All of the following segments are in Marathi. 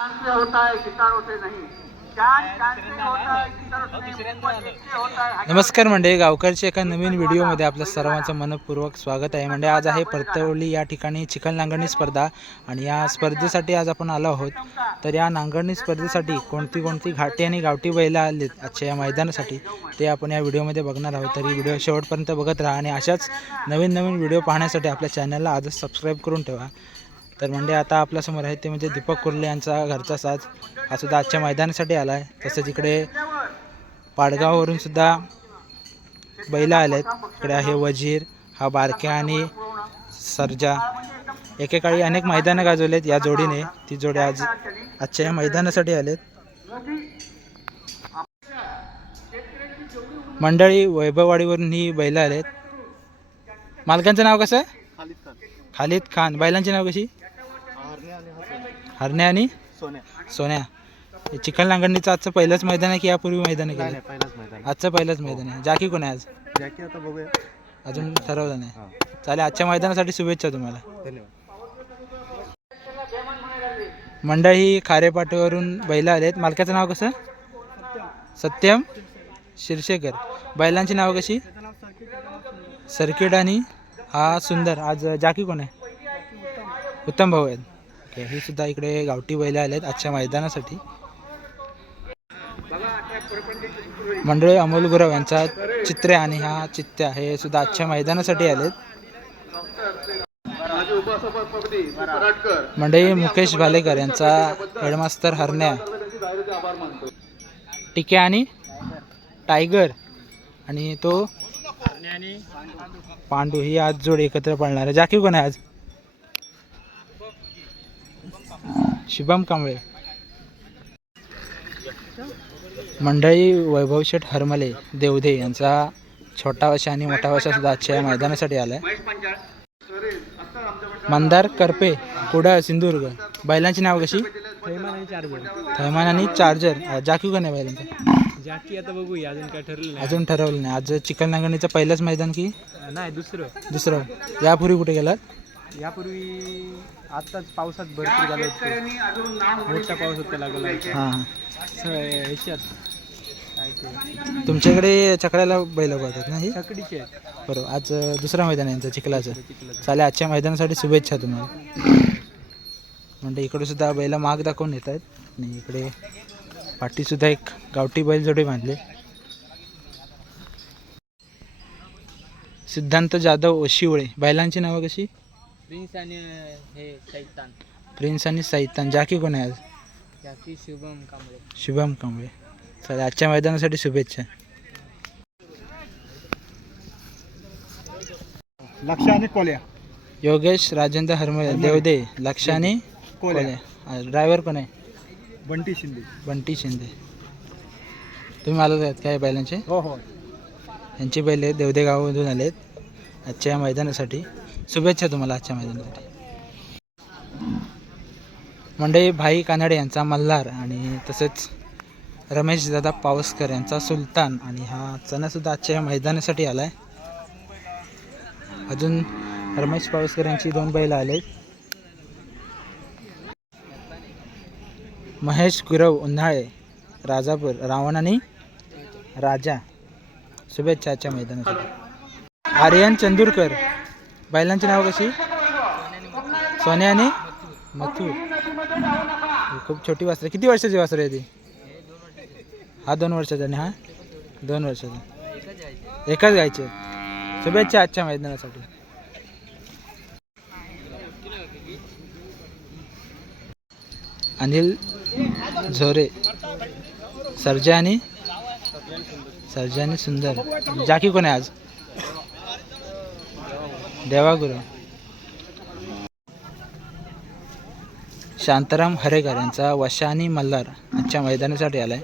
से होता है किसानों से नहीं है। है नमस्कार मंडळी गावकरच्या एका नवीन व्हिडिओमध्ये आपल्या सर्वांचं मनपूर्वक स्वागत आहे. म्हणजे आज आहे परतवली या ठिकाणी चिखल नांगरणी स्पर्धा आणि या स्पर्धेसाठी आज आपण आलो आहोत. तर या नांगरणी स्पर्धेसाठी कोणती कोणती घाटी आणि गावठी बैलं आलीत आजच्या या मैदानासाठी ते आपण या व्हिडिओमध्ये बघणार आहोत. तरी व्हिडिओ शेवटपर्यंत बघत राहा आणि अशाच नवीन नवीन व्हिडिओ पाहण्यासाठी आपल्या चॅनलला आजच सबस्क्राईब करून ठेवा. तर म्हणजे आता आपल्यासमोर आहे ते म्हणजे दीपक कुर्ले यांचा घरचा साज. हा सुद्धा आजच्या मैदानासाठी आला आहे तसंच इकडे पाडगाववरून सुद्धा आल्या आहेत इकडे आहे वजीर हा बारक्या आणि सर्जा. एकेकाळी अनेक मैदानं गाजवलेत या जोडीने. ती जोडी आज आजच्या या मैदानासाठी आलेत. मंडळी वैभववाडीवरून ही बैलं आलेत. मालकांचं नाव कसं? खालिद खान. बैलांची नाव कशी? हरण्या आणि सोन्या. हे चिखल नांगरणीचं आजचं पहिलंच मैदान आहे की यापूर्वी मैदान आहे केलं पहिलाच मैदान आजचं पहिलंच मैदान आहे. जाकी कोण आहे आज? जॅकी आता बघूया. अजून ठरवलं नाही. चालेल आजच्या मैदानासाठी शुभेच्छा तुम्हाला. धन्यवाद. मंडळी खारेपाटीवरून बैलं आलेत. मालकाचं नाव कसं? सत्यम. शिरशेकर बैलांची नाव कशी? सर्किट आणि हा सुंदर. आज जाकी कोण आहे? उत्तम भाऊ आहेत. ओके ही सुद्धा इकडे गावठी बैलं आलेत आजच्या मैदानासाठी. मंडळी अमोल गुरव यांचा चित्रे आणि हा चित्त्या हे सुद्धा आजच्या मैदानासाठी आलेत. मंडळी मुकेश भालेकर यांचा हेडमास्तर हरण्या. टिक्या आणि टायगर आणि तो पांडू ही आज जोड एकत्र पळणार आहे. जाकीव कोण आहे आज? शुभम कांबळे. मंडळी वैभव शेठ हरमले देवधे यांचा छोटा वशा आणि मोठा वशा सुद्धा आजच्या या मैदानासाठी आलाय. मंदार करपे कुडाळ सिंधुदुर्ग. बैलांची नाव कशी? थैमान आणि चार्जर. जाकीव कोण आहे बैलांचा? जॅकी आता बघूया अजून काय ठरलं अजून ठरवलं नाही. आज चिकन नांगरणीचं पहिलंच मैदान की? नाही दुसरं. दुसरं. यापूर्वी कुठे गेलात? यापूर्वी आत्ताच पावसात भरपूर झालं होतं. मोठा पाऊस होता लागला हां ह्याच्यात काय ते? तुमच्याकडे चकड्याला बैल पळतात ना ही? छकडीचे आहेत. बरोबर आज अं, दुसरं मैदान आहे यांचं चिखलाचं. चालेल आजच्या मैदानासाठी शुभेच्छा तुम्हाला. म्हणजे इकडे सुद्धा बैल माग दाखवून येत आहेत. आणि इकडे पाठीसुद्धा एक गावठी बैल जोडे बांधले. सिद्धांत जाधव ओशिवळे. बैलांची नावं कशी? प्रिन्स आणि हे सैतान. प्रिन्स आणि सैतान. जाकी कोण आहे आज? जॅकी शुभम कांबळे. शुभम कांबळे. चालेल आजच्या मैदानासाठी शुभेच्छा. लक्ष आणि कोल्या. योगेश राजेंद्र हरमळे देवदे लक्ष आणि कोल्या. ड्रायव्हर कोण आहे? बंटी शिंदे. बंटी शिंदे. तुम्ही आलात आहेत काय बैलांचे? हो हो. यांची बैल आहेत देवदे गावामधून आलेत. आजच्या या मैदानासाठी. शुभेच्छा तुम्हाला आजच्या मैदानासाठी. मंडई भाई कानडे यांचा मल्हार आणि तसेच रमेश दादा पावसकर यांचा सुलतान आणि हा चणासुद्धा आजच्या या मैदानासाठी आला आहे अजून रमेश पावसकर यांची दोन बैल आले महेश गुरव उन्हाळे राजापूर रावण आणि राजा. शुभेच्छा आजच्या मैदानासाठी. आर्यन चंदूरकर बैलांची नाव कशी? सोने आणि मथू खूप छोटी वासरे किती वर्षाची वासरे आहे ती? हा दोन वर्षाचा आणि हा? दोन वर्षाचा. एकाच गायचे शुभेच्छा आजच्या मैदानासाठी. अनिल झोरे. सर्जा आणि सर्जा आणि सुंदर. जाकी कोण आहे आज? देवागुरु. शांताराम हरेकर यांचा वशा आणि मल्हार आजच्या मैदानासाठी आलाय.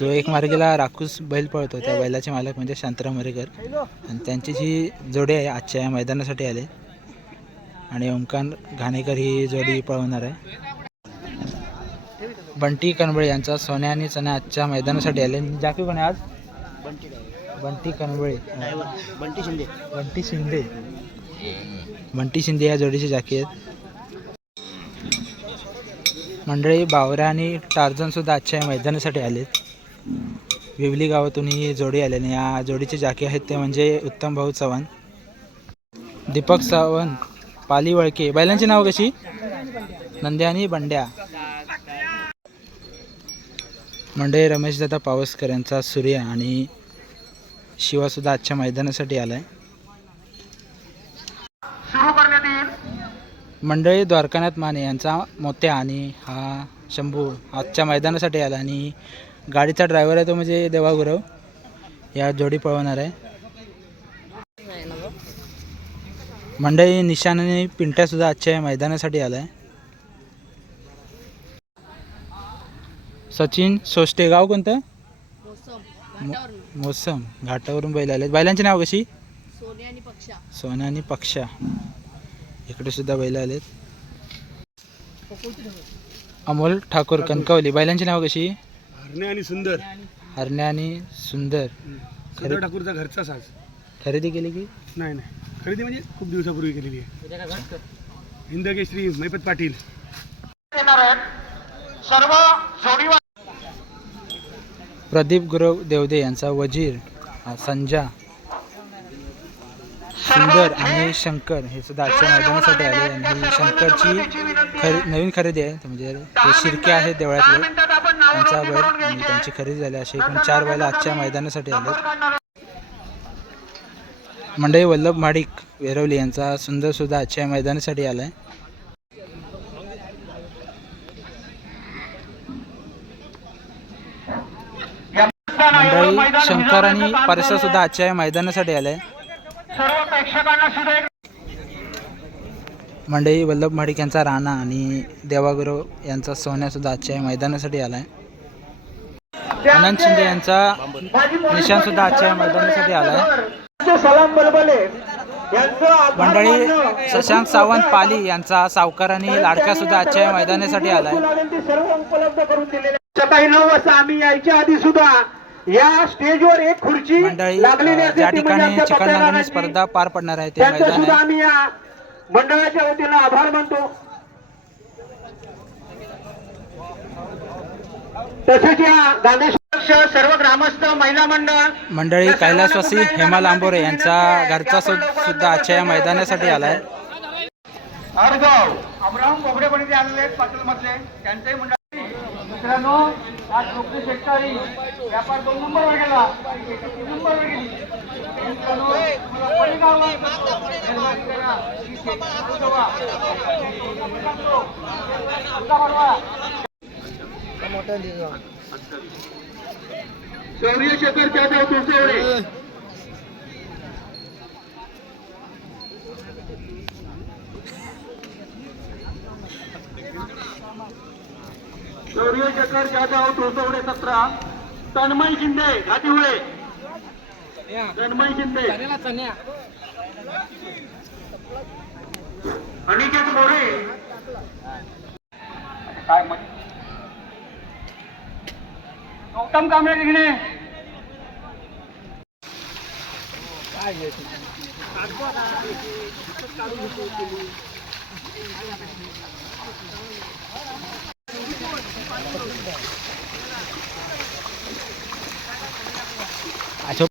जो एक मार्गेला राखूस बैल पळतो त्या बैलाचे मालक म्हणजे शांताराम हरेकर. आणि त्यांची जी जोडी आहे आजच्या या मैदानासाठी आले. आणि ओंकार घाणेकर ही जोडी पळवणार आहे. बंटी कनबळे यांचा सोन्या आणि चण्या आजच्या मैदानासाठी आले. जाकी कोण आहे आज? बंटी कनबळे बंटी शिंदे. बंटी शिंदे. बंटी शिंदे या जोडीचे जाकी आहेत. मंडळी बावऱ्या आणि टार्झन सुद्धा आजच्या या मैदानासाठी आलेत. विवली गावातून ही जोडी आली आणि या जोडीचे जाके आहेत ते म्हणजे उत्तम भाऊ चव्हाण दीपक सावंत पाली वळके. बैलांची नाव कशी? नंद्या आणि बंड्या. मंडळी रमेश दादा पावसकर यांचा सूर्य आणि शिवा सुद्धा आजच्या मैदानासाठी आलाय. आहे मंडळी द्वारकानाथ माने यांचा मोत्या आणि हा शंभू आजच्या मैदानासाठी आला आणि गाडीचा ड्रायव्हर आहे तो म्हणजे देवा गुरव या जोडी पळवणार आहे. मंडळी निशाण आणि पिंट्या सुद्धा आजच्या मैदानासाठी आला आहे सचिन सोष्टे गाव कोणतं? मोसम घाटावरून बैल आले बैलांचे नाव कशी? सोने आणि पक्षा. सोना आणि पक्षा. इकडे सुद्धा बैल आलेत. अमोल ठाकूर कणकवली. बैलांची नाव कशी? हरणे आणि सुंदर. हरण्या आणि सुंदर. सुंदर ठाकूरचा घरचा साज. खरेदी केली की? नाही नाही. खरेदी म्हणजे खूप दिवसापूर्वी केलेली आहे. हिंदकेश्री मैपत पाटील येणार आहेत सर्व प्रदीप गुरव देवदे यांचा वजीर संजा. सुंदर आणि शंकर हे सुद्धा आजच्या मैदानासाठी आले आणि ही शंकरची खरे नवीन खरेदी आहे. म्हणजे ते शिरके आहेत देवळातले त्यांचा बैल आणि त्यांची खरेदी झाली असे एकूण चार बैल आजच्या मैदानासाठी आले मंडई वल्लभ माडिक वेरवली यांचा सुंदर सुद्धा आजच्या मैदानासाठी आलाय. मंडळी शंकर आणि परसा सुद्धा आजच्या मैदानासाठी आलाय. सर्व प्रेक्षकांना सुद्धा मंडई वल्लभ माडिक यांचा राणा आणि देवागुरव यांचा सोन्या सुद्धा आजच्या मैदानासाठी आलाय. आनंद शिंदे यांचा निशाण सुद्धा आजच्या मैदानासाठी आलाय. सलाम बलबले. मंडळी शशांक सावंत पाली यांचा सावकार आणि लाडका सुद्धा आजच्या मैदानासाठी करून दिलेले. सकाळी नऊ वाजता आम्ही यायच्या आधी सुद्धा या स्टेजवर एक खुर्ची मंडळी लागलेली असेल ती म्हणजे ठिकाणी आमच्या चिकलनागणी पत्रकारांची. स्पर्धा पार पडणार आहे ते त्यांचं मैदान सुद्धा आहे. आम्ही या मंडळाच्या वतीनं आभार मानतो. तसेच या दांडेश्वर सर्व ग्रामस्थ महिला मंडळ मंडळी कैलासवासी हेमा लांबोरे यांचा घरचा सु- सुद्धा आजच्या या मैदानासाठी आलाय. हरगाव अब्राहम बोबडे पण इथे आलेले आहेत पाटील मधले त्यांचंही मंडळ. मित्रांनो आज नोकरी शेतकरी व्यापार दोन नंबरवर गेला. तीन नंबरवर गेली. पलीगावला मेहरबानी करा. ही शेती चालू ठेवा. उलटा पाडवा. शौर्य शेखर जाधव तुळसेवडे शौर्य शेखर जाधव तुळसवडे सतरा. तन्मय शिंदे घाटीवळे तन्मय शिंदे. अनिकेत मोरे. काय गौतम कांबळे निघणे আচ্ছা